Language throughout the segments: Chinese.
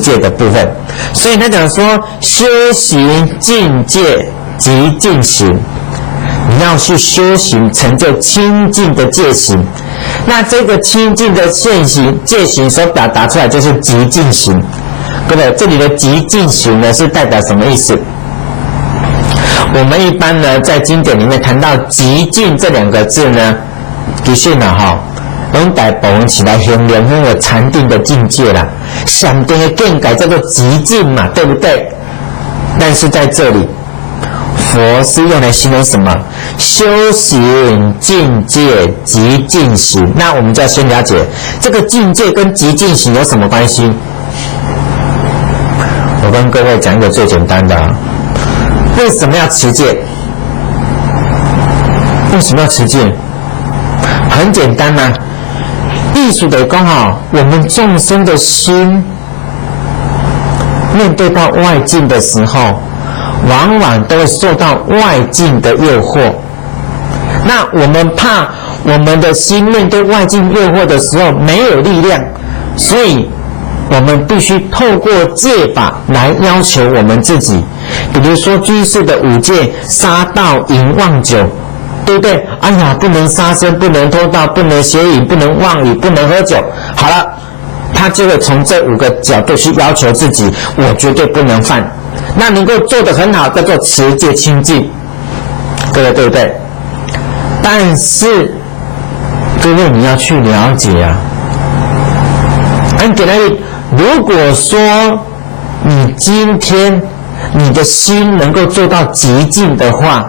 戒的部分。所以他讲说，修行境界即净行，你要去修行成就清净的戒行。那这个清净的戒行所表达出来就是极净行。各位，这里的极净行呢是代表什么意思？我们一般呢在经典里面谈到极净这两个字呢，其实呢用大部分起来形容那个禅定的境界啦，禅定的境界叫做极净嘛，对不对？但是在这里，佛是用来形容什么？修行境界极净行。那我们就要先了解这个境界跟极净行有什么关系。我跟各位讲一个最简单的为什么要持戒？为什么要持戒？很简单啊，意思得讲我们众生的心面对到外境的时候，往往都会受到外境的诱惑。那我们怕我们的心面对外境诱惑的时候没有力量，所以我们必须透过戒法来要求我们自己。比如说居士的五戒：杀盗淫妄酒，对不对？哎呀，不能杀生，不能偷盗，不能邪淫，不能妄语，不能喝酒。好了，他就会从这5个角度去要求自己，我绝对不能犯。那能够做得很好，叫做持戒清净，各位对不对？但是各位你要去了解啊，很简单，如果说你今天你的心能够做到极净的话，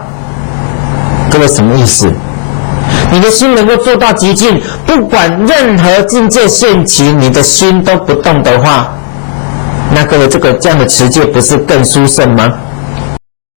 各位什么意思？你的心能够做到极净，不管任何境界现起，你的心都不动的话，那各位这样的持戒不是更殊胜吗？